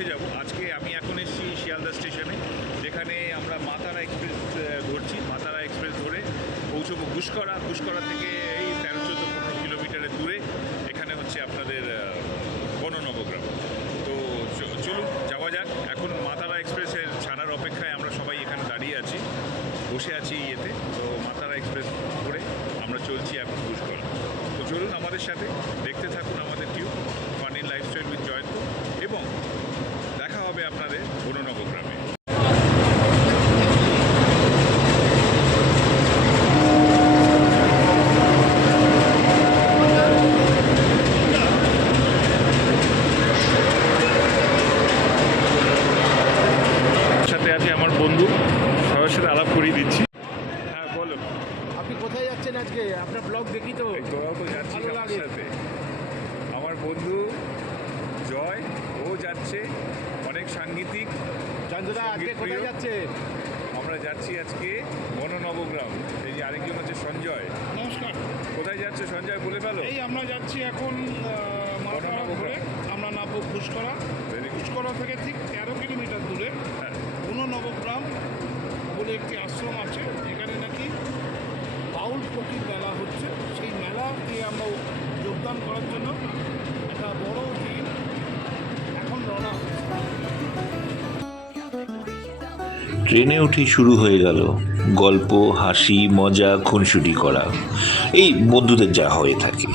পৌঁছে যাব। আজকে আমি এখন এসেছি শিয়ালদা স্টেশনে, যেখানে আমরা মা তারা এক্সপ্রেস ধরছি। মা তারা এক্সপ্রেস ধরে পৌঁছবো গুসকরা। গুসকরা থেকে এই 13-14-15 কিলোমিটারের দূরে এখানে হচ্ছে আপনাদের বননবগ্রাম। তো চলুন যাওয়া যাক। এখন মা তারা এক্সপ্রেসের ছাড়ার অপেক্ষায় আমরা সবাই এখানে দাঁড়িয়ে আছি, বসে আছি ইয়েতে। তো মা তারা এক্সপ্রেস ধরে আমরা চলছি এখন গুসকরা। তো চলুন আমাদের সাথে, দেখতে থাকুন আমাদের tube fun in lifestyle with Jayanta, এবং দেখা হবে আপনাদের বননবগ্রামে। সাথে আছে আমার বন্ধু, সবার সাথে আলাপ করিয়ে দিচ্ছি। হ্যাঁ বলো, আপনি কোথায় যাচ্ছেন আজকে? আপনার ব্লগ দেখি তো। তোরাও তো যাচ্ছিস ভালো আমার লাগে। সাথে। আমার বন্ধু জয়, ও যাচ্ছে, অনেক সাংগীতিক। জয়ন্তদা আজকে সঙ্গীত কোথায় প্রিয়। যাচ্ছে? আমরা যাচ্ছি আজকে বননবগ্রাম। এই যে আরেকজন হচ্ছে সঞ্জয়। নমস্কার। কোথায় যাচ্ছে সঞ্জয় বলে ফেলো। এই আমরা যাচ্ছি এখন মালপাড়া ঘুরে আমরা নামবো ঘুসকরা। Very good. ঘুসকরা থেকে ঠিক 13 কিলোমিটার দূরে হ্যাঁ, নবগ্রাম বলে একটি আশ্রম আছে। এখানে নাকি বাউল ফকির মেলা হচ্ছে। সেই মেলাতে আমরা যোগদান করার জন্য একটা বড় টিম এখন রওনা হচ্ছে। ট্রেনে উঠে শুরু হয়ে গেল গল্প, হাসি, মজা, খুনসুটি করা। এই বন্ধুদের যা হয়ে থাকে।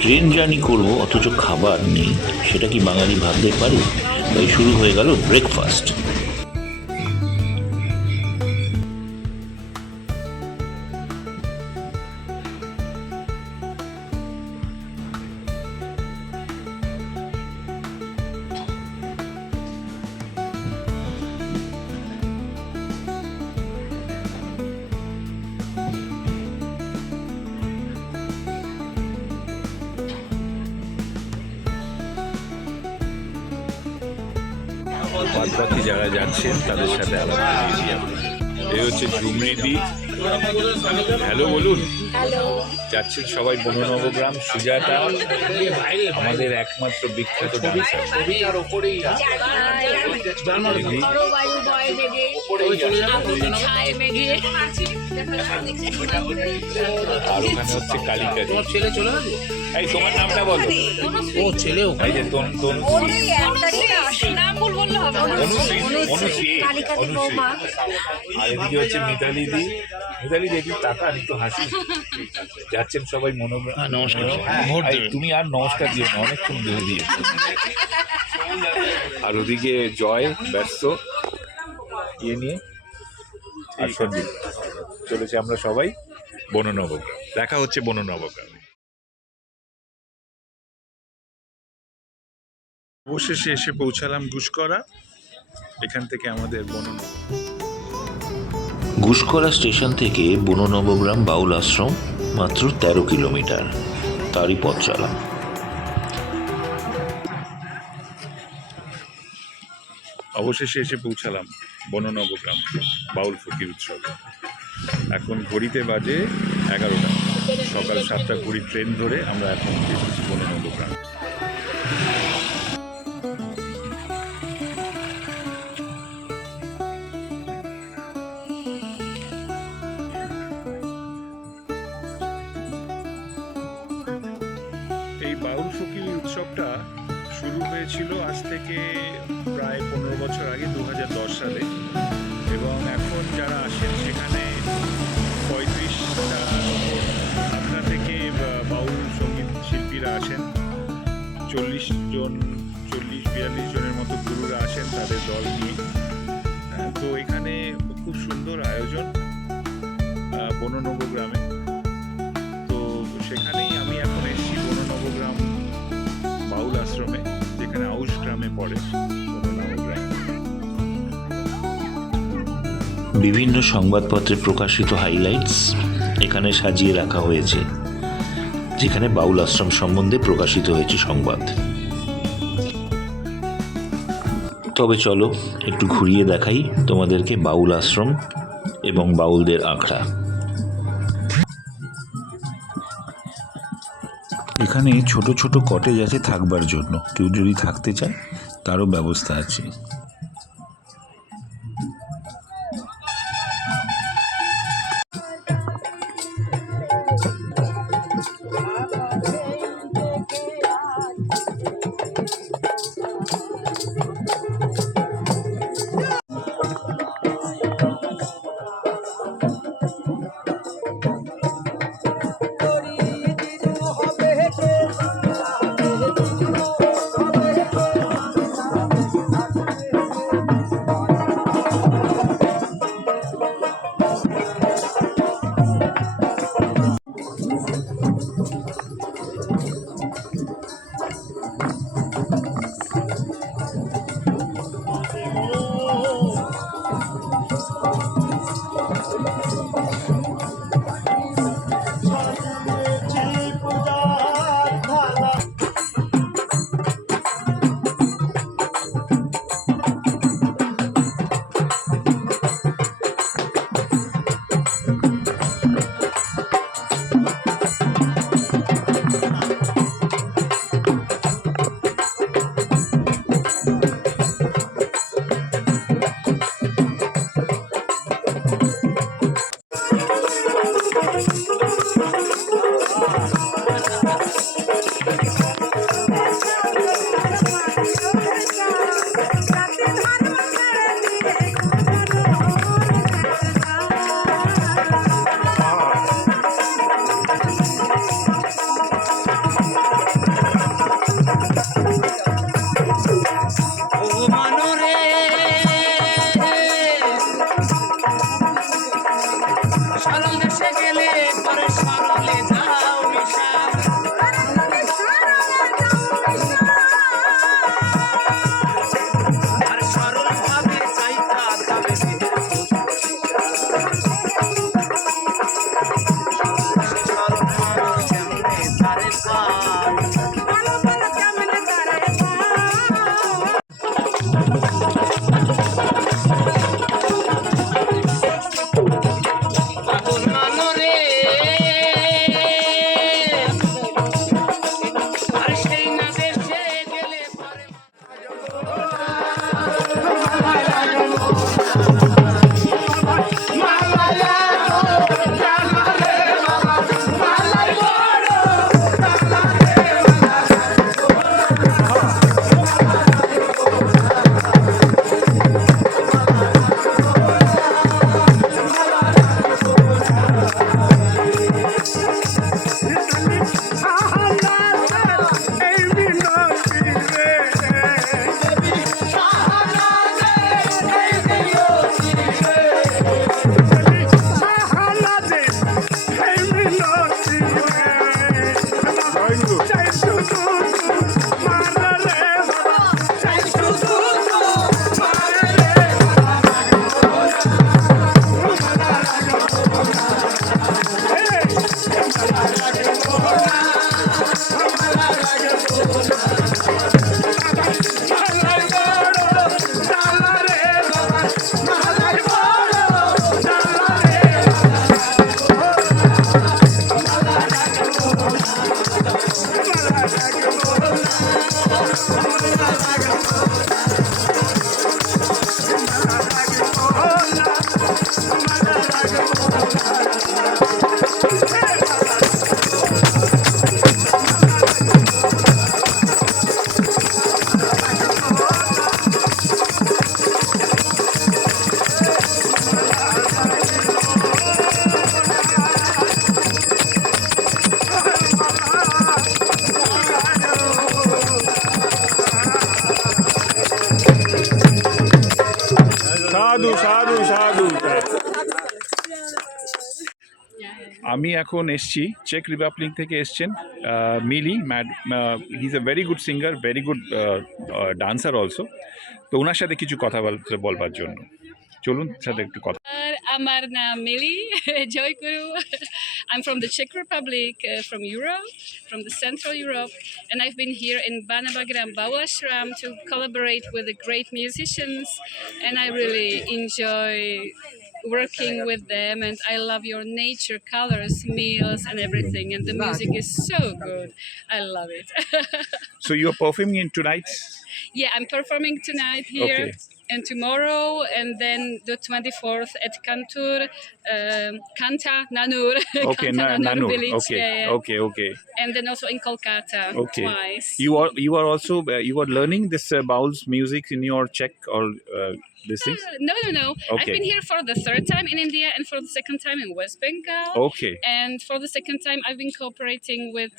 ট্রেন জার্নি করবো অথচ খাবার নেই, সেটা কি বাঙালি ভাবতে পারে? তাই শুরু হয়ে গেল ব্রেকফাস্ট। বাদবাকি যারা যাচ্ছেন তাদের সাথে আলাপ করিয়েছি আমরা। এই হচ্ছে ঝুমরিদি। হ্যালো বলুন। যাচ্ছেন সবাই বননবগ্রাম। সুজাতা আমাদের একমাত্র বিখ্যাত ডান্সার। আর ওখানে হচ্ছে কালিকা। ছেলে চলে গেছে? এই তোমার নামটা বলো। ও ছেলেও এই যে অনুশ্রী। আর এদিকে হচ্ছে মিতালি দি। মিতালি দেবী টাকা একটু হাসি। যাচ্ছেন সবাই মনোগ্রাম। নমস্কার। তুমি আর নমস্কার দিও না, অনেকক্ষণ ধরে দিয়ে। আর ওদিকে জয় ব্যস্ত ইয়ে নিয়ে, আর সন্দীপ। চলেছে আমরা সবাই বননবগ্রাম। দেখা হচ্ছে বননবগ্রামে। অবশেষে এসে পৌঁছালাম গুসকরা। এখান থেকে আমাদের গুসকরা স্টেশন থেকে বননবগ্রাম বাউল আশ্রম মাত্র 13 কিলোমিটার, তারই পথ চলা। অবশেষে এসে পৌঁছালাম বননবগ্রাম বাউল ফকির উৎসব। এখন ঘড়িতে বাজে 11টা। সকাল 7টা ঘড়ির ট্রেন ধরে আমরা এখন এসেছি বননবগ্রাম। এই বাউল ফকির উৎসবটা শুরু হয়েছিল আজ থেকে প্রায় 15 বছর আগে, 2010 সালে। এবং এখন যারা আসেন সেখানে 35টা আপনা থেকে বাউল সঙ্গীত শিল্পীরা আসেন। 40-42 জনের মতো গুরুরা আসেন তাদের দল নিয়ে। তো এখানে খুব সুন্দর আয়োজন বননবগ্রামে। তো সেখানেই আমি এখন এসেছি বননবগ্রাম বাউল আশ্রমে, যেখানে আউশ গ্রামে পড়ে বননবগ্রাম। বিভিন্ন সংবাদপত্রে প্রকাশিত হাইলাইটস এখানে সাজিয়ে রাখা হয়েছে, যেখানে বাউল আশ্রম সম্বন্ধে প্রকাশিত হয়েছে সংবাদ। তবে চলো একটু ঘুরিয়ে দেখাই তোমাদেরকে বাউল আশ্রম এবং বাউলদের আখড়া। এখানে ছোট ছোট কটেজ আছে থাকবার জন্য, কেউ যদি থাকতে চায় তারও ব্যবস্থা আছে। সাধু সাধু সাধু। আমি এখন এসছি চেক রিপাবলিক থেকে এসছেন Mili he is a very good singer, very good dancer also. তো ওনার সাথে কিছু কথা বলবার জন্য চলুন সাথে একটু কথা। আমার নাম মিলি জয়গুরু। I'm from the Czech Republic, from Europe, from the Central Europe, and I've been here in Banabagram Baul Ashram to collaborate with the great musicians, and I really enjoy working with them, and I love your nature, colors, meals, and everything, and the music is so good. I love it. So you're performing in tonight? Yeah, I'm performing tonight here. Okay. And tomorrow, and then the 24th at Kantur, Kanta Nanur, Okay, Kanta Nanur. village, Okay, yeah, yeah. okay, okay. And then also in Kolkata Okay. twice. You are also you are learning this Baul's music in your Czech or this thing? No. I've Okay. been here for the third time in India and for the second time in West Bengal. Okay, And for the second time, I've been cooperating with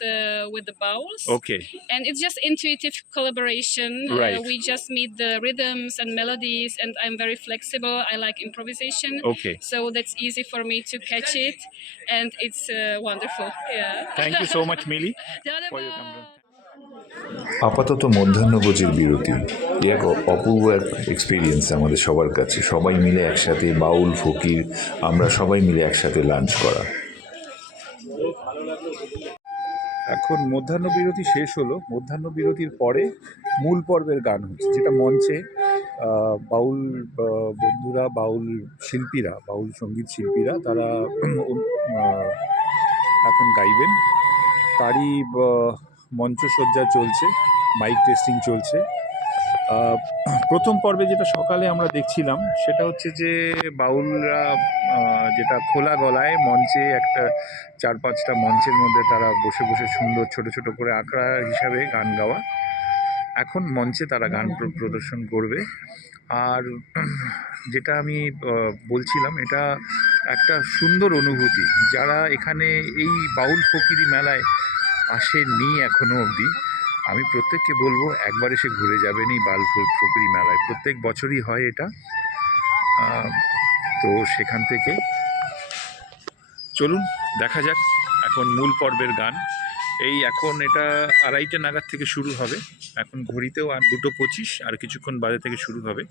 the Bauls. okay, And it's just intuitive collaboration. Right. We just meet the rhythms and melodies, and I'm very flexible. I like improvisation. okay. So that's easy for me to catch it, and it's wonderful. Yeah. Thank you so much, Mili, for your Dada. time. আপাতত মধ্যাহ্নভোজের বিরতি এ এক অপূর্ব এক experience আমাদের সবার কাছে, সবাই মিলে একসাথে বাউল ফকির আমরা সবাই মিলে একসাথে লাঞ্চ করা। এখন মধ্যাহ্ন বিরতি শেষ হলো। মধ্যাহ্ন বিরতির পরে মূল পর্বের গান হচ্ছে, যেটা মঞ্চে বাউল বন্ধুরা, বাউল শিল্পীরা, বাউল সঙ্গীত শিল্পীরা তারা এখন গাইবেন। তারই মঞ্চসজ্জা চলছে, মাইক টেস্টিং চলছে। প্রথম পর্বে যেটা সকালে আমরা দেখছিলাম সেটা হচ্ছে যে বাউলরা যেটা খোলা গলায় মঞ্চে একটা 4-5টা মঞ্চের মধ্যে তারা বসে বসে সুন্দর ছোট ছোট করে আঁকড়া হিসাবে গান গাওয়া। এখন মঞ্চে তারা গান প্রদর্শন করবে। আর যেটা আমি বলছিলাম, এটা একটা সুন্দর অনুভূতি। যারা এখানে এই বাউল ফকিরি মেলায় আসেননি এখনও অবধি, আমি প্রত্যেককে বলবো একবার এসে ঘুরে যাবেন এই বাউল ফকিরি মেলায়। প্রত্যেক বছরই হয় এটা। তো সেখান থেকে চলুন দেখা যাক এখন মূল পর্বের গান। এই এখন এটা 2:30 নাগাদ থেকে শুরু হবে। এখন ঘড়িতেও আর 2:25, আর কিছুক্ষণ বাদে থেকে শুরু হবে,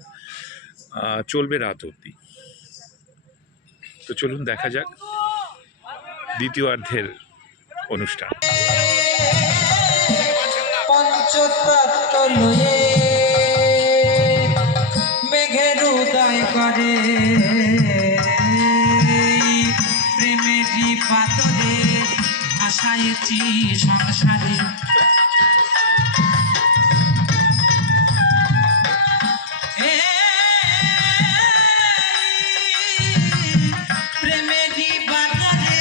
চলবে রাত অবধি। তো চলুন দেখা যাক দ্বিতীয়ার্ধের অনুষ্ঠান। পঞ্চতত্ত্ব লয়ে মেঘের উদয় করে প্রেমেরই পাতরে ভাসাইছি সংসারে। প্রেমেরই বাজারে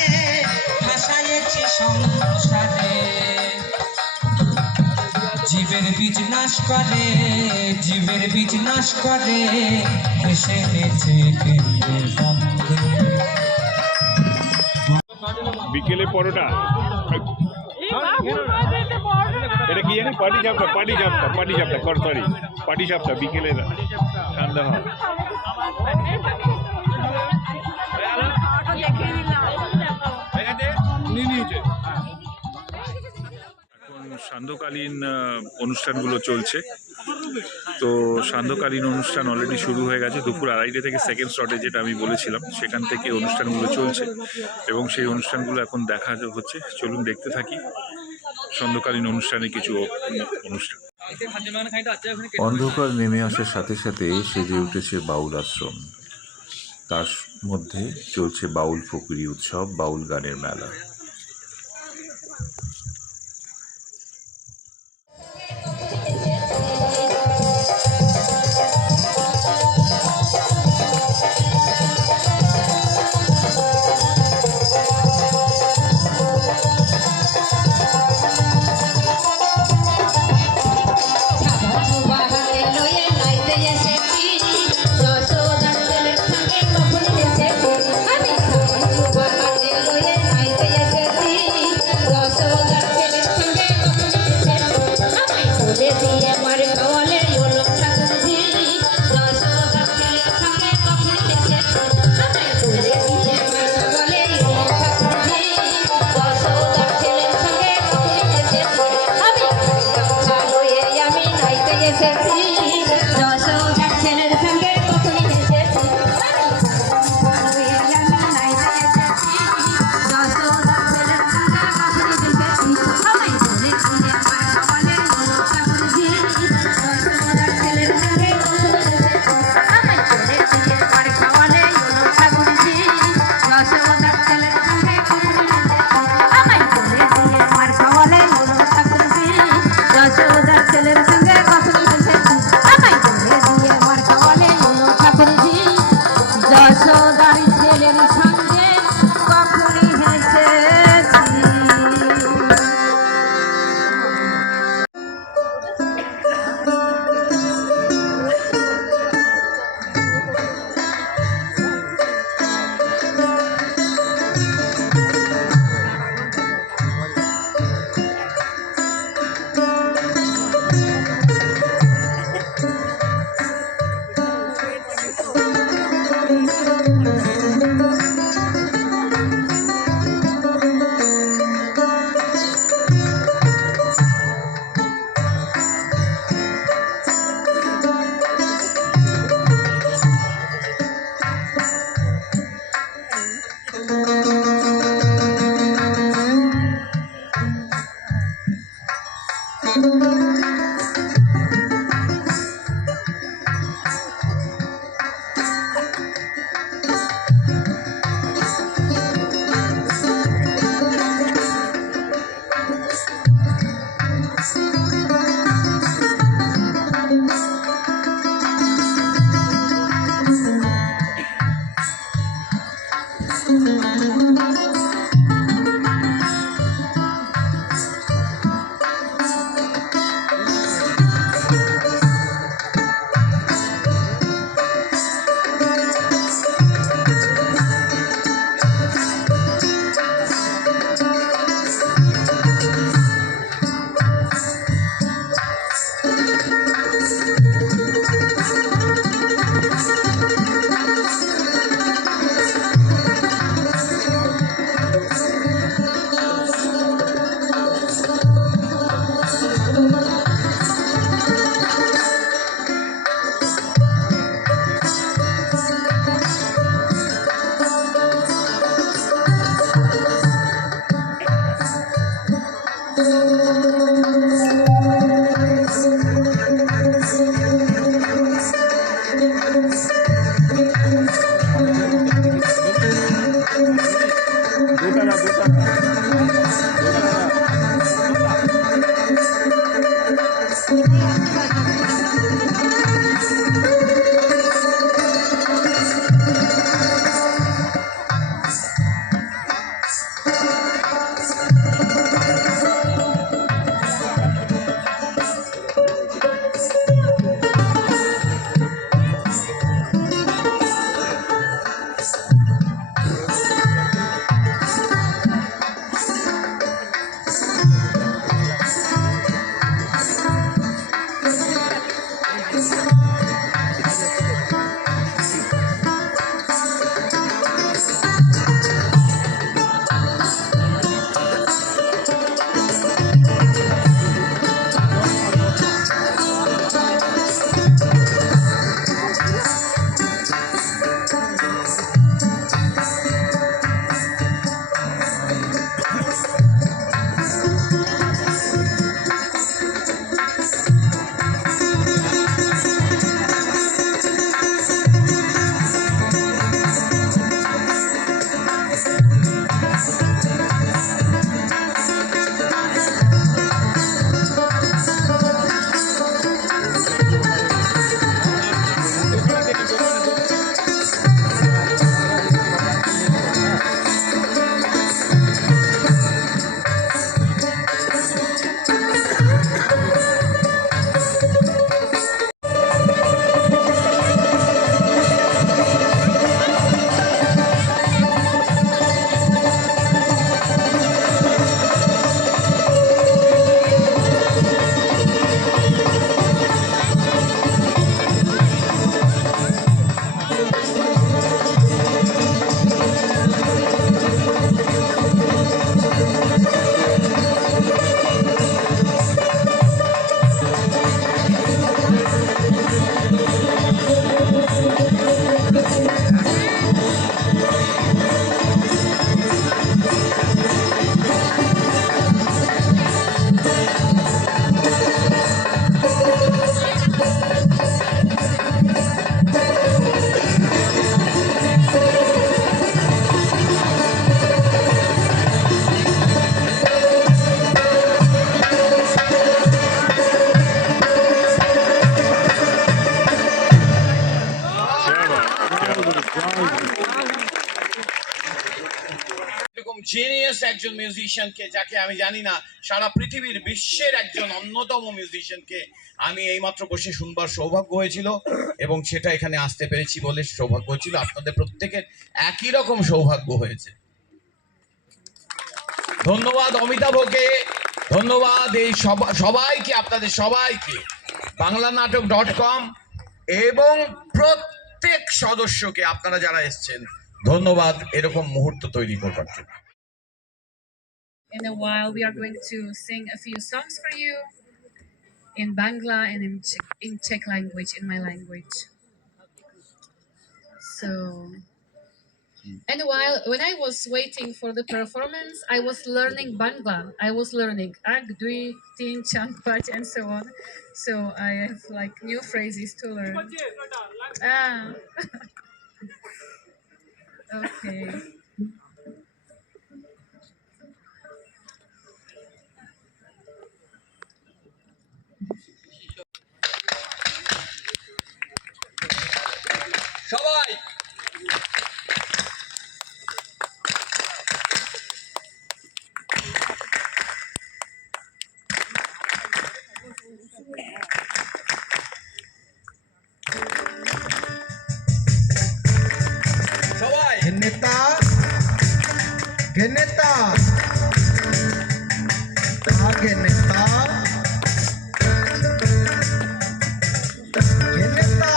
ভাসাইছি সংসারে। জীবের বীজ নাশ করে, জীবের বীজ নাশ করে, এসে গেছে কেন্দ্রের বন্ধে। বিকেলে পরোটা, এটা কি জানি? পাটি সাপটা, পাটি সাপটা বিকেলে সন্ধ্যা হয়। এখন সান্ধ্যকালীন অনুষ্ঠানগুলো চলছে। তো সান্ধ্যকালীন অনুষ্ঠান অলরেডি শুরু হয়ে গেছে। দুপুর 2:30 থেকে সেকেন্ড স্লটে যেটা আমি বলেছিলাম সেখান থেকে অনুষ্ঠানগুলো চলছে, এবং সেই অনুষ্ঠানগুলো এখন দেখা হচ্ছে। চলুন দেখতে থাকি সান্ধ্যকালীন অনুষ্ঠানে কিছু অনুষ্ঠান। অন্ধকার নেমে আসার সাথে সাথে সেজে উঠেছে বাউল আশ্রম, তার মধ্যে চলছে বাউল ফকিরি উৎসব, বাউল গানের মেলা। আমি এরকম জিনিয়াস একজন মিউজিশিয়ানকে, যাকে আমি জানি না, সারা পৃথিবীর বিশ্বের একজন অন্যতম মিউজিশিয়ানকে আমি এইমাত্র বসে শুনবার সৌভাগ্য হয়েছিল, এবং সেটা এখানে আসতে পেরেছি বলে সৌভাগ্য হয়েছিল। আপনাদের প্রত্যেকের একই রকম সৌভাগ্য হয়েছে। ধন্যবাদ অমিতাভকে, ধন্যবাদ এই সবাইকে, আপনাদের সবাইকে, বাংলানাটক.com এবং প্রত্যেক সদস্যকে, আপনারা যারা এসছেন, ধন্যবাদ এরকম মুহূর্ত তৈরি করবার জন্য। In a while, we are going to sing a few songs for you in Bangla and in Czech language, in my language. So, and while when I was waiting for the performance, I was learning Bangla. I was learning Ag, Dui, Tin, Champach, and so on. So I have like new phrases to learn. Ah. Okay. সবাই সবাই নেতা নেতা আগে নেতা নেতা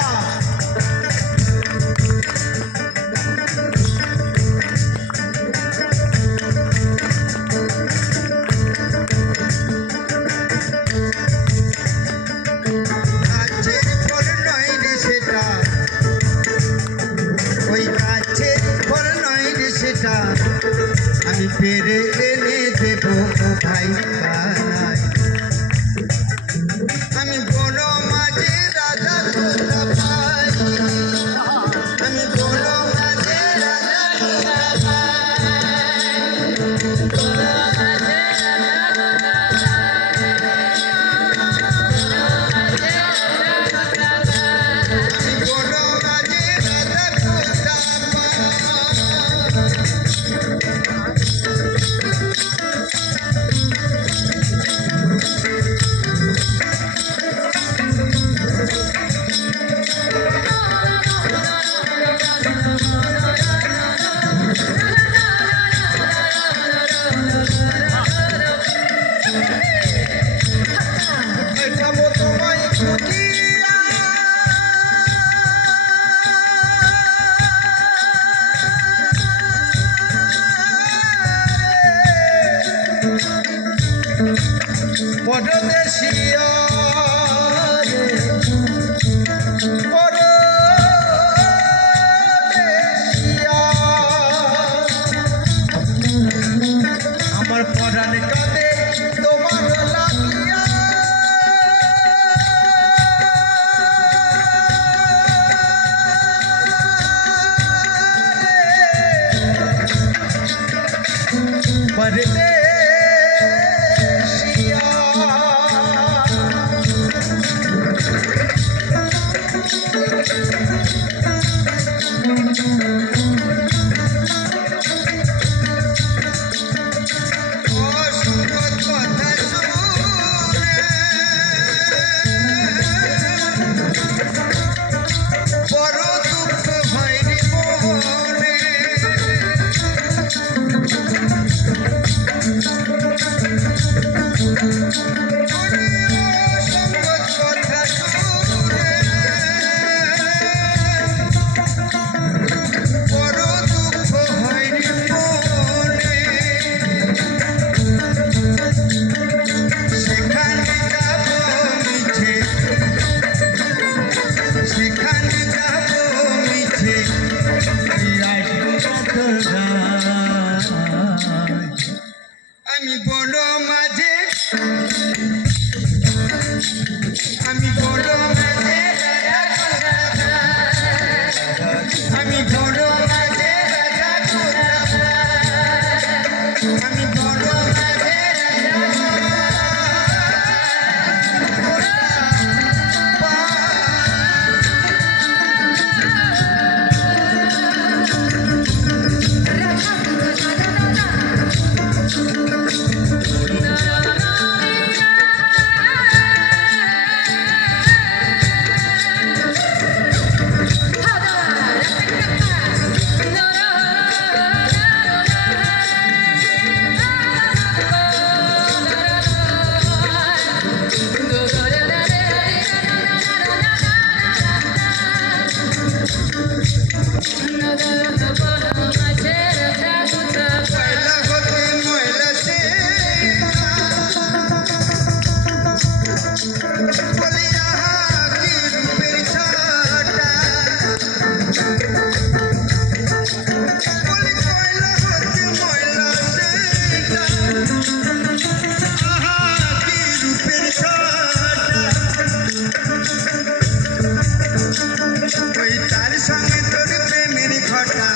গাছের ফল নয় রে সেটা, ওই গাছের ফল নয় রে সেটা, আমি পেরে এনে দেব ভাই পাড়ায়। আমি বন মাঝে রাজা তোরা ভাই, আমি বন মাঝে রাজা তোরা আমি বন মাঝে রাজা তোরা এটাবো তোমায় খুঁজিয়া, পরদেশিয়া রে, পরদেশিয়া, আমার পরাণ কাঁদে তোমার লাগিয়া। পরদেশিয়া অসংগত কথা শুনে বড় দুঃখ হয় রে মনে। অসংগত কথা শুনে বড় ময়লা হতে ময়লা সে বলি আহা কি রূপের ছটা বলি ময়লা হতে ময়লা সেটা আহা কি রূপের ছটা ওই তার সঙ্গে তোর প্রেমের ঘটা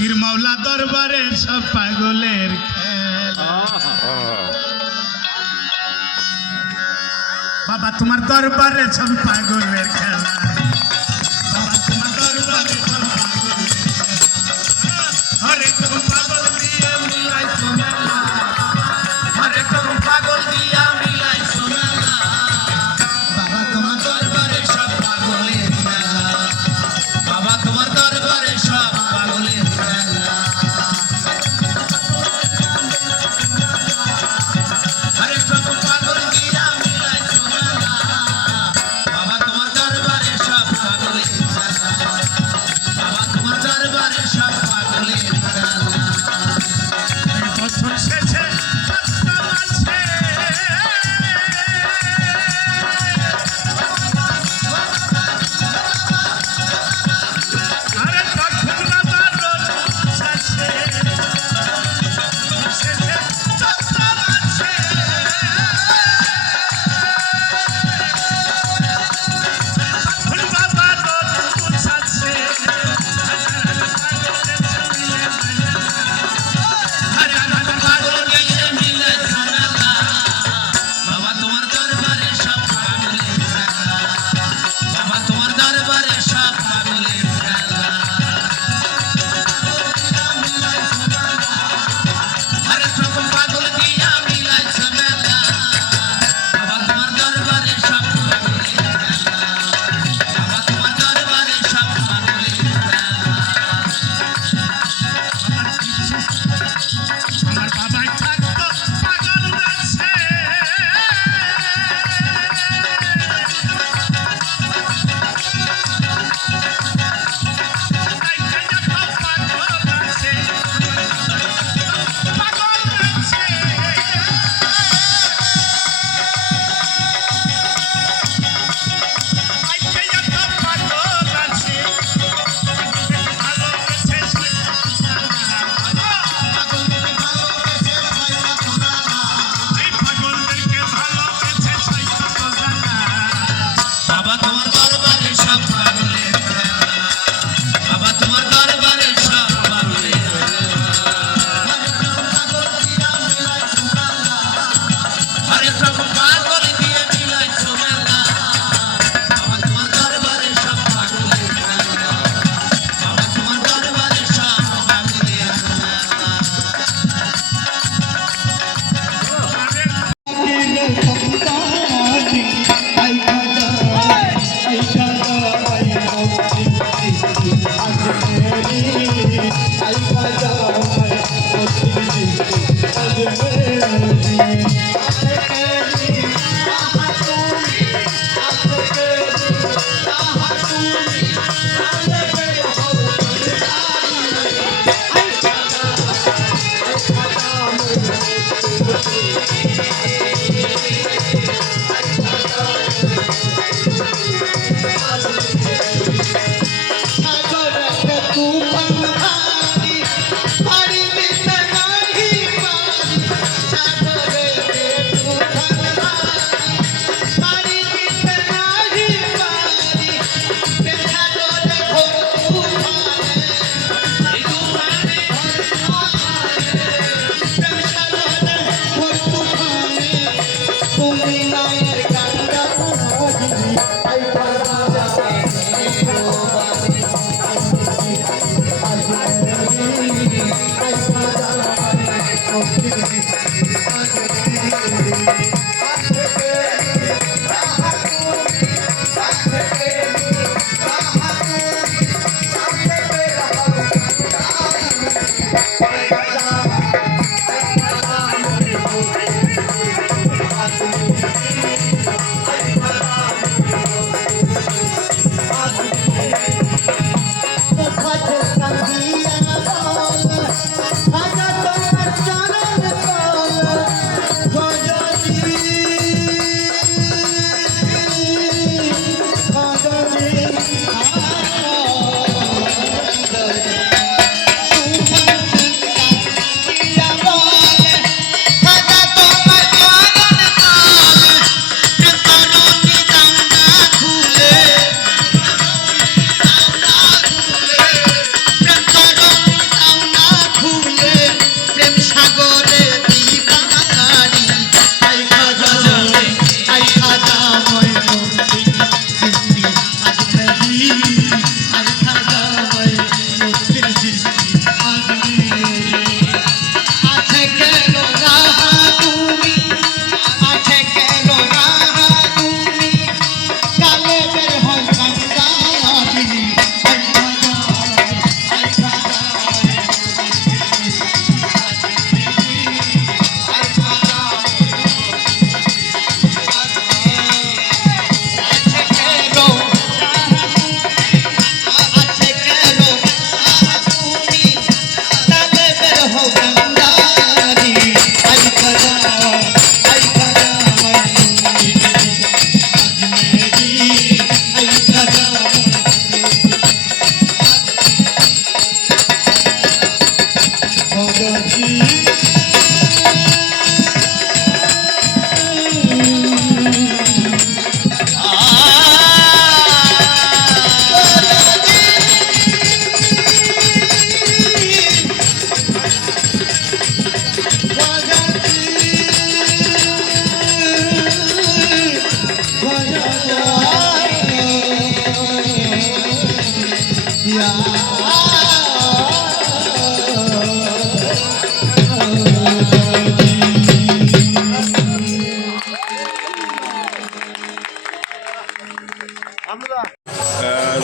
ফকির মাওলা দরবারে সব পাগলের খেলা। বাবা তোমার দরবারে সব পাগলের খেলা, বাবা তোমার দরবারে সব পাগলের খেলা। হরেক রকম পাগল দিয়ে মিলাইছো মেলা, হরেক রকম পাগল দিয়া মিলাইছো মেলা। বাবা তোমার দরবারে সব পাগলের খেলা, বাবা তোমার দরবারে সব পাগলের খেলা। হরেক রকম পাগল দিয়া মিলাইছো মেলা, বাবা তোমার দরবারে সব পাগলের খেলা, বাবা তোমার দরবারে সব পাগলের খেলা। বছর শেষে রাস্তা মাঝে আরে তখন বাবা রোজ শেষে শেষে রাস্তা মাঝে তখন বাবা রোজ শেষে হরে আনন্দ পাগল গিয়ে মিলে সোনালা, বাবা তোমার দরবারে সব পাগলের খেলা, বাবা তোমার দরবারে সব পাগলের খেলা। হরেক রকম পাগল দিয়া মিলাইছো মেলা, বাবা তোমার দরবারে সব পাগলের খেলা, বাবা তোমার দরবারে সব পাগলের খেলা। আমার বাবাই থাকতো পাগল বেশে, তাইতে যত পাগল বেশে, পাগল বেশে। তাইতে যত পাগল বেশে, ভালোবেসে বাবা তোমার দরবারে সব পাগলের খেলা, বাবা তোমার দরবারে সব পাগলের হরেক রকম পাগল দিয়ে মিলাইছো মেলা, বাবা তোমার দরবারে সব পাগলের খেলা, বাবা তোমার দরবারে সব পাগলের খেলা। পারি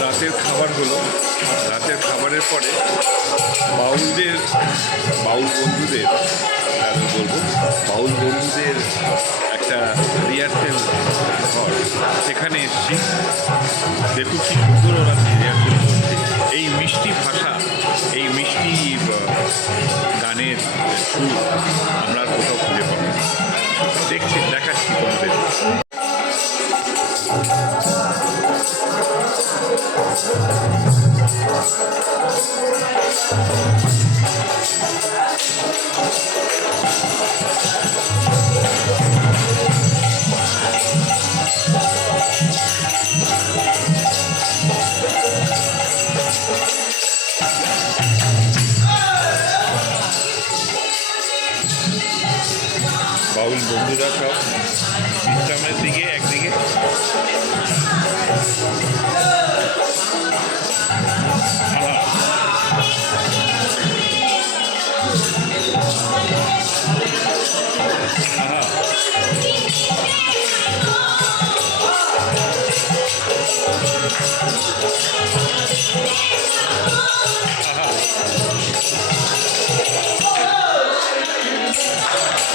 রাতের খাবার হলো। রাতের খাবারের পরে বাউল বন্ধুদের আমি বলবো বাউল বন্ধুদের একটা রিহার্সেল ঘর, সেখানে এসছি। দেখুন কি সুন্দর ওরা রিহার্সেল করছে। এই মিষ্টি ভাষা, এই মিষ্টি গানের সুর আমরা আর কোথাও খুঁজে পাবো। দেখাচ্ছি তোমাদের। বাউল বন্ধুরা সব বিশ্রামের দিকে একদিকে,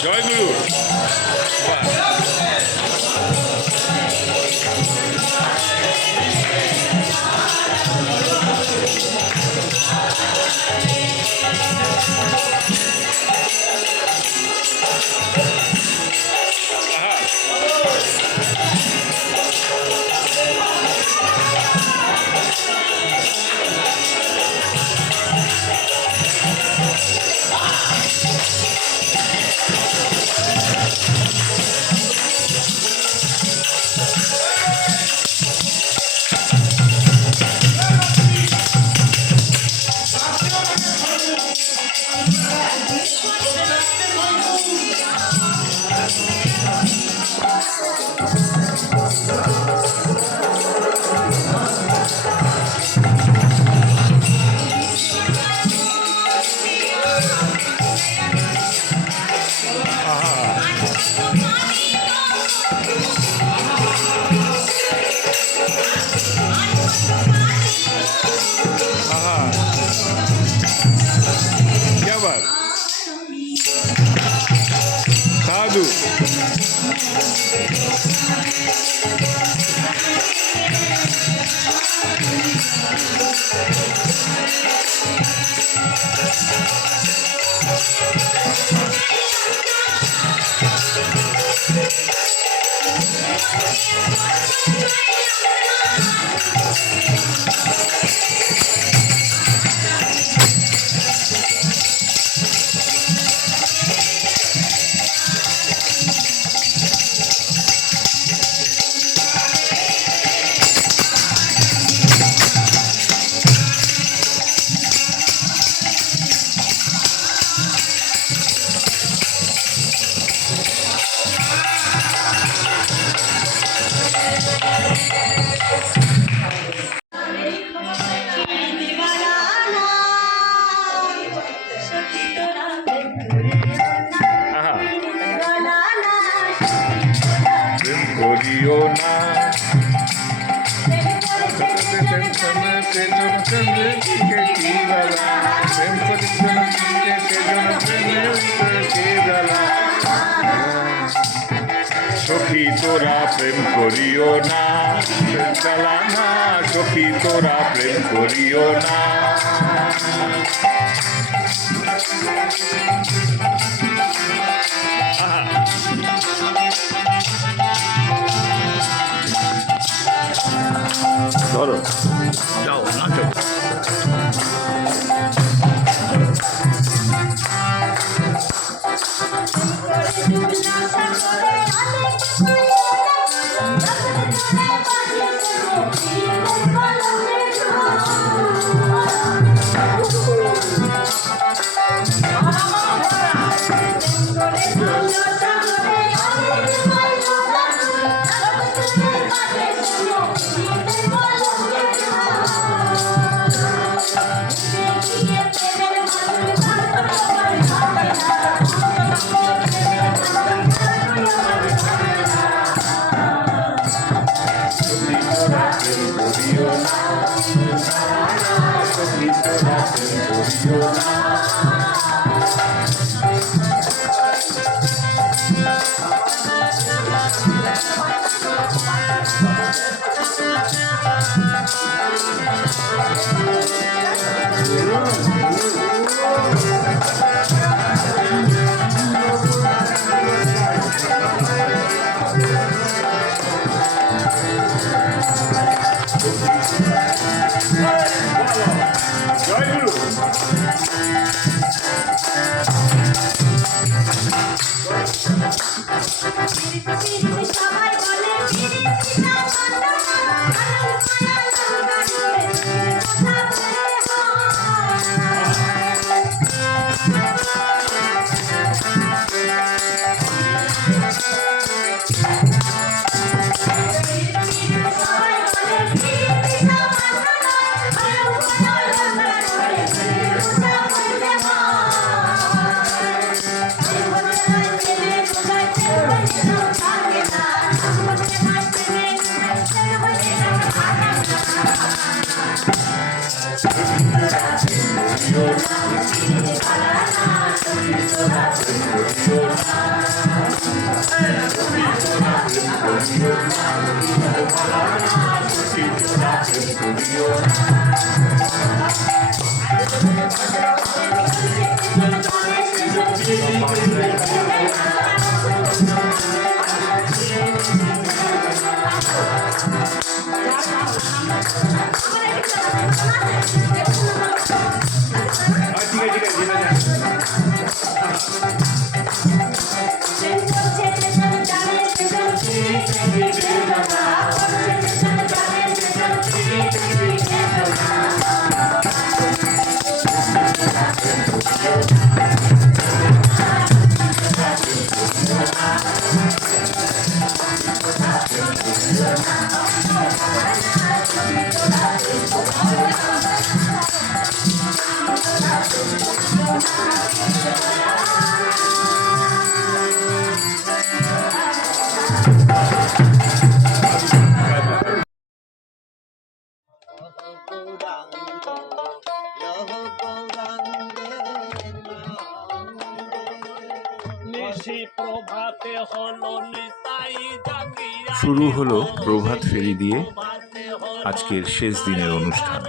জয় গুরু। क्या बात, साधु। করিও না সখী তোরা প্রেম করিও না, চালানা সখী তোরা প্রেম করিও না। ধরো যাও নাচো। শুরু হলো প্রভাত ফেরি দিয়ে আজকের শেষ দিনের অনুষ্ঠান।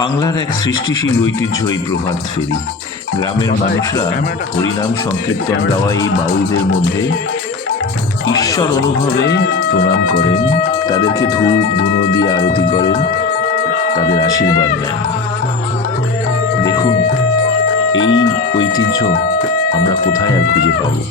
বাংলার এক সৃষ্টিশীল ঐতিহ্য এই প্রভাত ফেরি। গ্রামের মানুষরা হরিনাম সংকীর্তন গাওয়া এই বাউলদের মধ্যে ঈশ্বর অনুভবে প্রণাম করেন, তাদেরকে ধূপ ধুনো দিয়ে আরতি করেন, তাদের আশীর্বাদ দেন। দেখুন, এই ঐতিহ্য আমরা কোথায় আর খুঁজে পাবো?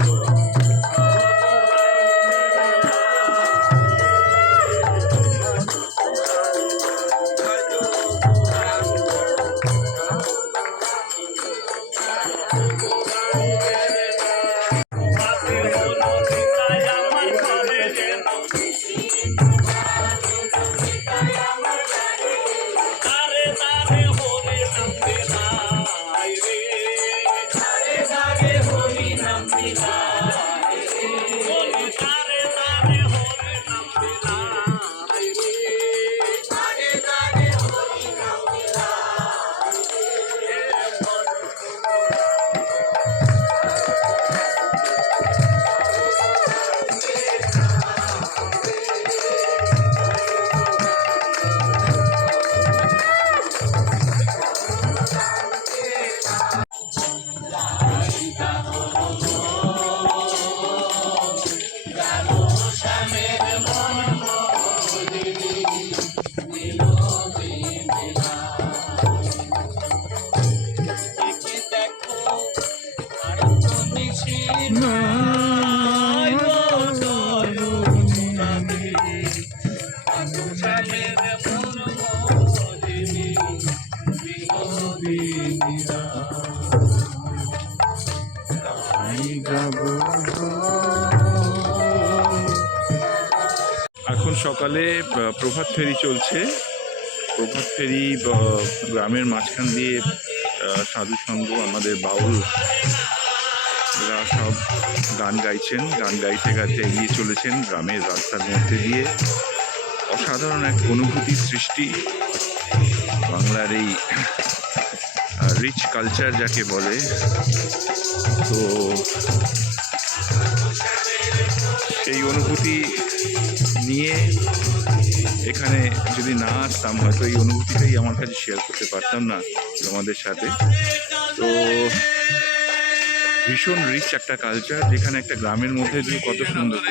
এখন সকালে প্রভাত ফেরি চলছে। প্রভাত ফেরি গ্রামের মাঝখান দিয়ে সাধু সঙ্গ আমাদের বাউলরা সব গান গাইছেন, গান গাইতে গাইতে এগিয়ে চলেছেন গ্রামের রাস্তার মধ্যে দিয়ে। অসাধারণ এক অনুভূতির সৃষ্টি বাংলার এই রিচ কালচার যাকে বলে। তো সেই অনুভূতি নিয়ে এখানে যদি না আসতাম হয়তো এই অনুভূতিটাই আমার কাছে শেয়ার করতে পারতাম না তোমাদের সাথে। তো ভীষণ রিচ একটা কালচার, যেখানে একটা গ্রামের মধ্যে দিয়ে কত সুন্দর।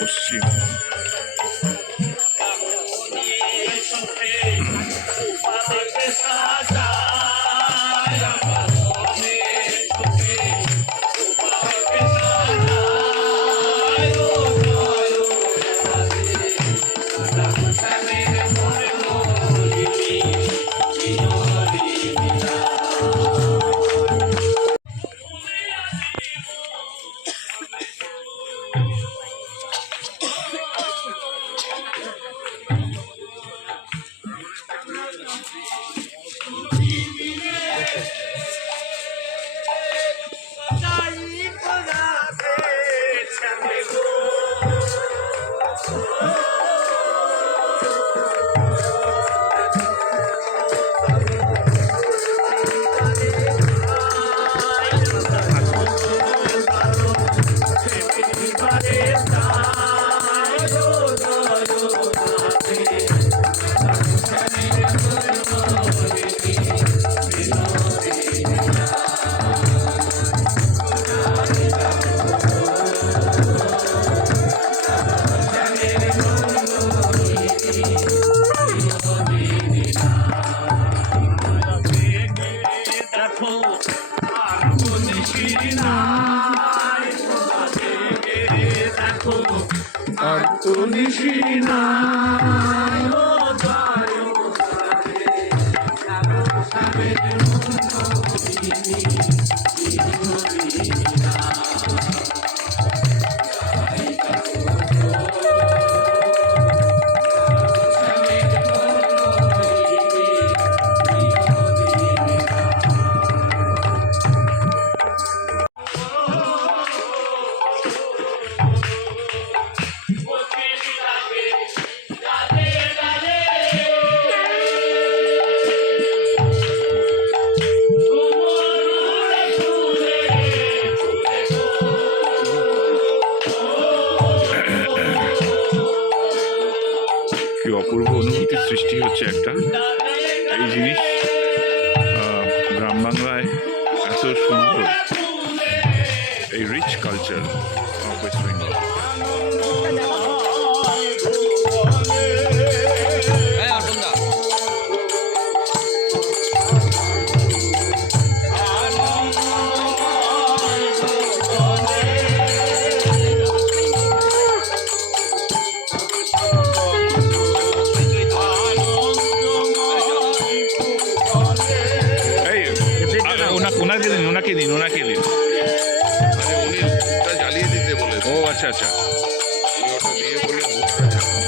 পশ্চিম কি অপূর্ব অনুভূতির সৃষ্টি হচ্ছে একটা। এই জিনিস গ্রাম বাংলায় এত সুন্দর, এই rich culture of West Bengal. ওনাকে দিন আরে উনি ভুট্টা জ্বালিয়ে দিতে বলে, ও আচ্ছা আচ্ছা। উনি ওটা দিয়ে বলে ভুট্টা জ্বালানো।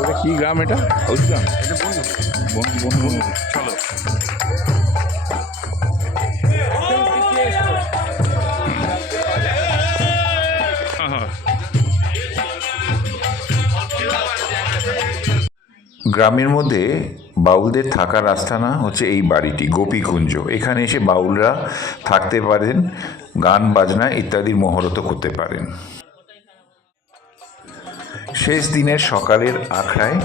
ওটা কি গ্রাম? এটা হাউস গ্রাম? বন্ধু চলো। গ্রামের মধ্যে বাউলদের থাকার আস্তানা হচ্ছে এই বাড়িটি, গোপীকুঞ্জ। এখানে এসে বাউলরা থাকতে পারেন, গান বাজনা ইত্যাদির মহরত করতে পারেন। শেষ দিনের সকালের আখড়ায়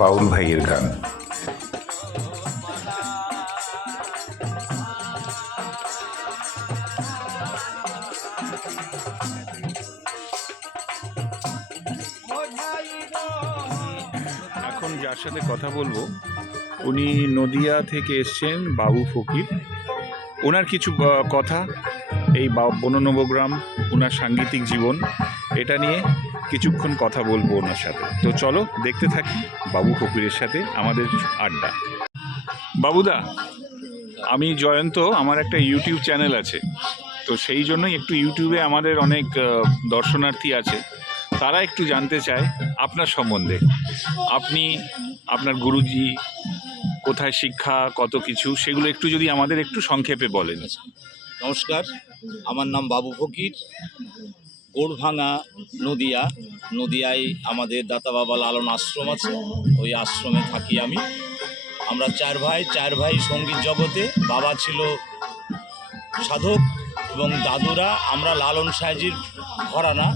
বাউল ভাইয়ের গান। এখন যার সাথে কথা বলবো উনি নদিয়া থেকে এসছেন, বাবু ফকির। ওনার কিছু কথা, এই বননবগ্রাম, ওনার সাংগীতিক জীবন, এটা নিয়ে কিছুক্ষণ কথা বলবো ওনার সাথে। তো চলো দেখতে থাকি বাবু ফকিরের সাথে আমাদের আড্ডা। বাবুদা, আমি জয়ন্ত, আমার একটা ইউটিউব চ্যানেল আছে, তো সেই জন্যই একটু ইউটিউবে আমাদের অনেক দর্শনার্থী আছে, তারা একটু জানতে চায় আপনার সম্বন্ধে। আপনি, আপনার গুরুজি, কোথায় শিক্ষা, কত কিছু, সেগুলো একটু যদি আমাদের একটু সংক্ষেপে বলেন। নমস্কার, আমার নাম বাবু ফকির, গোড়ভাঙা, নদিয়ায় আমাদের দাতা বাবা লালন আশ্রম আছে, ওই আশ্রমে থাকি আমি। আমরা চার ভাই সঙ্গীত জগতে। বাবা ছিল সাধক এবং দাদুরা আমরা লালন সাহেজির ঘরানা।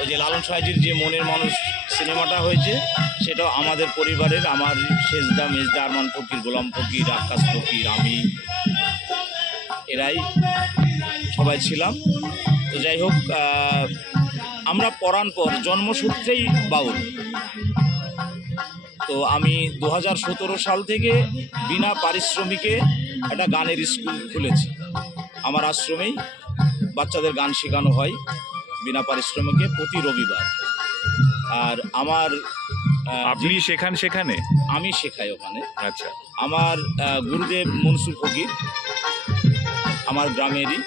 ওই যে লালন সাহেজির যে মনের মানুষ সিনেমাটা হয়েছে, সেটাও আমাদের পরিবারের। আমার সেজদা, মেজদা, আরমান ফকির, গোলাম ফকির, আকাশ ফকির, আমি, এরাই সবাই ছিলাম। তো যাই হোক, আমরা পরাণপর জন্মসূত্রেই বাউল। তো আমি 2017 সাল থেকে বিনা পারিশ্রমিকে একটা গানের স্কুল খুলেছি। আমার আশ্রমেই বাচ্চাদের গান শেখানো হয় বিনা পারিশ্রমিকে প্রতি রবিবার। আর আমার আপনি শেখান সেখানে? আমি শেখাই ওখানে। আচ্ছা। আমার গুরুদেব মনসুর ফকির, আমার গ্রামেরই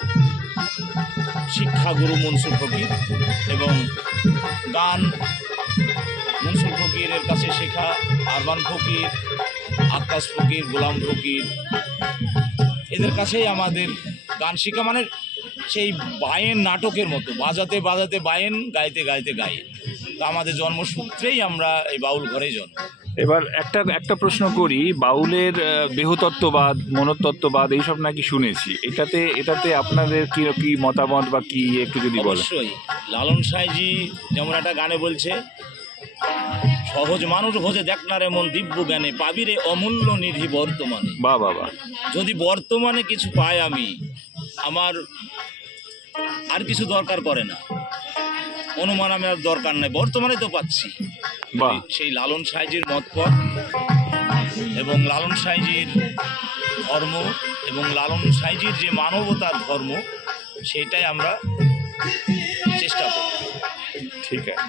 শিক্ষাগুরু মনসুর ফকির, এবং গান মনসুর ফকিরের কাছে শেখা, আরমান ফকির, আকাশ ফকির, গোলাম ফকির, এদের কাছেই আমাদের গান শেখা। মানে সেই বায়েন নাটকের মতো, বাজাতে বাজাতে বায়েন, গাইতে গাইতে গায়েন। তো আমাদের জন্মসূত্রেই আমরা এই বাউল ঘরে জন্ম। এবার একটা প্রশ্ন করি, বাউলের দেহতত্ত্ববাদ, মনতত্ত্ববাদ এইসব নাকি শুনেছি, এটাতে আপনাদের কি মতামত বা কি একটু যদি বলেন। অবশ্যই লালন সাহেজি যেমন একটা গানে বলছে, সহজ মানুষ ভোজে দেখ না রে মন দিব্য জ্ঞানে, পাবিরে অমূল্য নিধি বর্তমানে। বাবা, যদি বর্তমানে কিছু পাই আমি, আমার আর কিছু দরকার করে না, অনুমান আমি আর দরকার নেই, বর্তমানে তো পাচ্ছি। সেই লালন সাহেজির মতপথ এবং লালন সাহেজির ধর্ম এবং লালন সাঁইজির যে মানবতার ধর্ম সেটাই আমরা চেষ্টা করি। ঠিক আছে।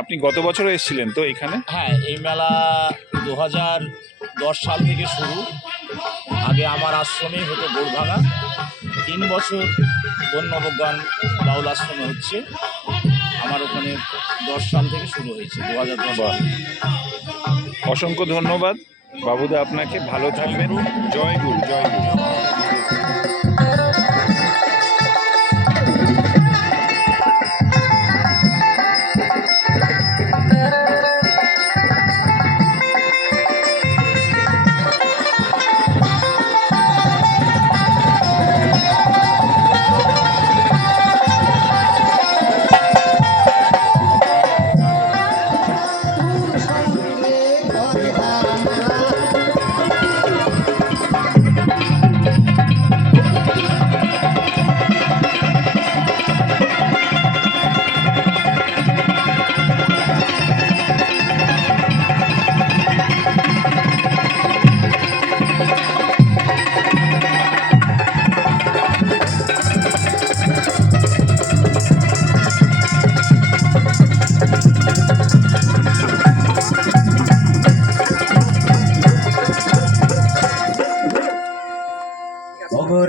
আপনি গত বছরও এসেছিলেন তো এখানে? হ্যাঁ, এই মেলা 2010 সাল থেকে শুরু। আগে আমার আশ্রমেই হতো গোড়ভাঙা, 3 বছর বন্যবজ্ঞান বাউল আশ্রমে হচ্ছে। আমার ওখানে 10 সাল থেকে শুরু হয়েছে, 2010 সাল। অসংখ্য ধন্যবাদ বাবুদা আপনাকে, ভালো থাকবেন। জয় গুরু, জয় গুরু।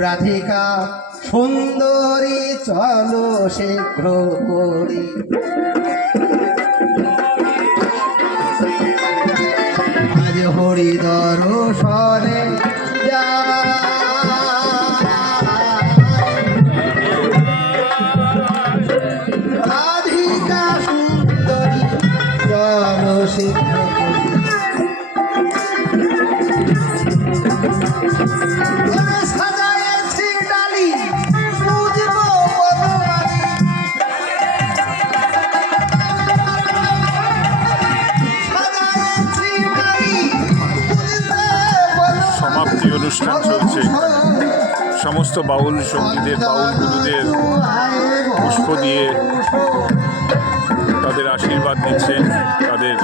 রাধিকা সুন্দরী চলো শীঘ্র করি, আজ হরি দর্শনে রাধিকা সুন্দরী চলো শীঘ্র করি। সমাপ্তি অনুষ্ঠান চলছে এখানে। সমস্ত বাউল সঙ্গীদের, বাউল গুরুদের পুষ্প দিয়ে তাদের আশীর্বাদ দিচ্ছেন তাদের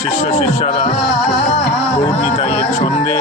শিষ্য শিষ্যারা গৌর নিতাইয়ের ছন্দে।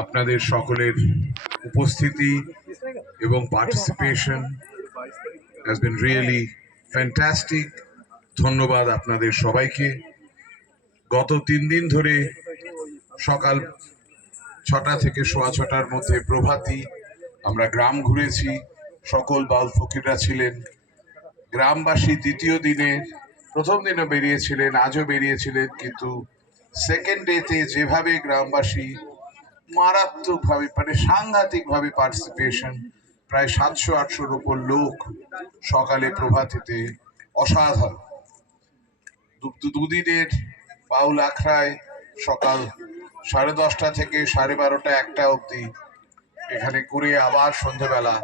আপনাদের সকলের উপস্থিতি এবং participation has been really fantastic. ধন্যবাদ আপনাদের সবাইকে। গত 3 দিন ধরে সকাল 6টা থেকে 6:15টার মধ্যে প্রভাতী আমরা গ্রাম ঘুরেছি, সকল বাউল ফকিররা ছিলেন। গ্রামবাসী দ্বিতীয় দিনে, প্রথম দিনও বেরিয়েছিলেন, আজও বেরিয়েছিলেন, কিন্তু সেকেন্ড ডেতে যেভাবে গ্রামবাসী মারাত্মকভাবে মানে সাংঘাতিকভাবে পার্টিসিপেশন, প্রায় 700-800-র উপর লোক সকালে প্রভাতীতে, অসাধারণ। দুদিনের বাউল আখড়ায় সকাল 10:30টা থেকে 12:30 1টা অবধি এখানে করে আবার সন্ধ্যেবেলা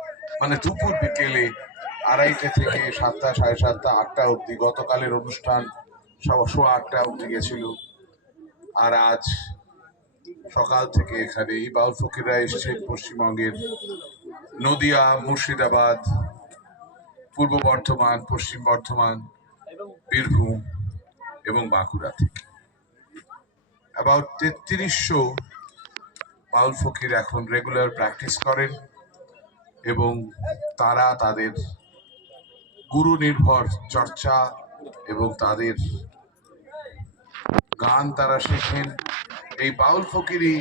মানে দুপুর বিকেলে 2:30 থেকে 7টা 7:30 8টা অবধি। গতকালের অনুষ্ঠান 8টা অবধি গেছিল। আর আজ সকাল থেকে এখানে এই বাউল ফকিররা এসেছেন পশ্চিমবঙ্গের নদিয়া, মুর্শিদাবাদ, পূর্ব বর্ধমান, পশ্চিম বর্ধমান, বীরভূম এবং বাঁকুড়া থেকে। অ্যাবাউট 3300 বাউল ফকির এখন রেগুলার প্র্যাকটিস করেন এবং তারা তাদের গুরু নির্ভর চর্চা এবং তাদের গান তারা শেখেন। এই বাউল ফকিরি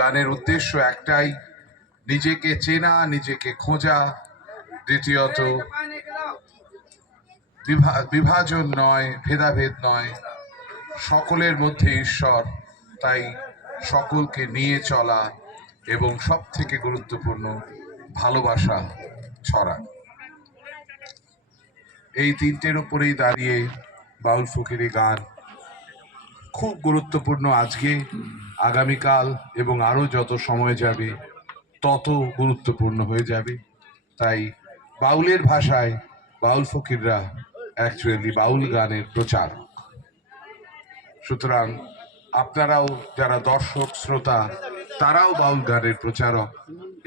গানের উদ্দেশ্য একটাই, নিজেকে চেনা, নিজেকে খোঁজা। দ্বিতীয়ত বিভাজন নয়, ভেদাভেদ নয়, সকলের মধ্যে ঈশ্বর, তাই সকলকে নিয়ে চলা এবং সব থেকে গুরুত্বপূর্ণ ভালোবাসা ছড়া। এই 3টের উপরেই দাঁড়িয়ে বাউল ফকিরি গান খুব গুরুত্বপূর্ণ আজকে, আগামীকাল এবং আরও যত সময় যাবে তত গুরুত্বপূর্ণ হয়ে যাবে। তাই বাউলের ভাষায় বাউল ফকিররা অ্যাকচুয়ালি বাউল গানের প্রচারক। সুতরাং আপনারাও যারা দর্শক শ্রোতা তারাও বাউল গানের প্রচারক,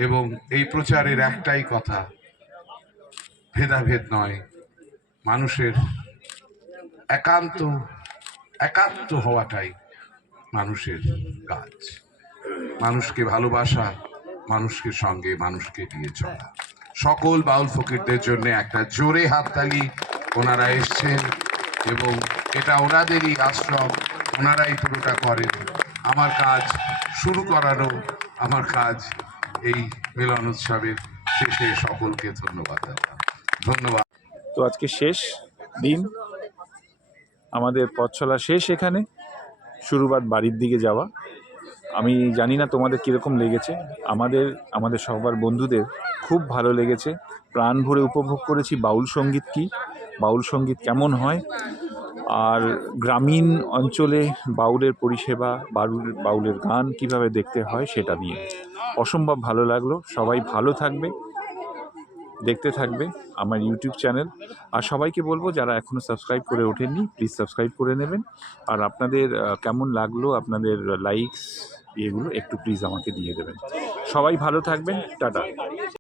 এবং এই প্রচারের একটাই কথা, ভেদাভেদ নয়, মানুষের একাত্ম হওয়াটাই মানুষের কাজ। মানুষকে ভালোবাসা, মানুষকে সঙ্গে, মানুষকে নিয়ে চলা। সকল বাউল ফকিরদের জন্য একটা জোরে হাততালি। ওনারা এসছেন এবং এটা ওনাদেরই আশ্রম, ওনারাই পুরোটা করেন। আমার কাজ শুরু করানো, আমার কাজ এই মিলন উৎসবের শেষে সকলকে ধন্যবাদ। ধন্যবাদ। তো আজকে শেষ দিন, আমাদের পথ চলা শেষ। এখানে শুরুবাত বাড়ির দিকে যাওয়া। আমি জানি না তোমাদের কীরকম লেগেছে। আমাদের সবার বন্ধুদের খুব ভালো লেগেছে, প্রাণ ভরে উপভোগ করেছি বাউল সঙ্গীত কি, বাউল সঙ্গীত কেমন হয়, আর গ্রামীণ অঞ্চলে বাউলের পরিষেবা, বাউলের গান কিভাবে দেখতে হয় সেটা নিয়ে অসম্ভব ভালো লাগলো। সবাই ভালো থাকবে, দেখতে থাকবে আমার ইউটিউব চ্যানেল। আর সবাইকে বলবো যারা এখনও সাবস্ক্রাইব করে ওঠেননি, প্লিজ সাবস্ক্রাইব করে নেবেন। আর আপনাদের কেমন লাগলো, আপনাদের লাইকস এগুলো একটু প্লিজ আমাকে দিয়ে দেবেন। সবাই ভালো থাকবেন, টাটা।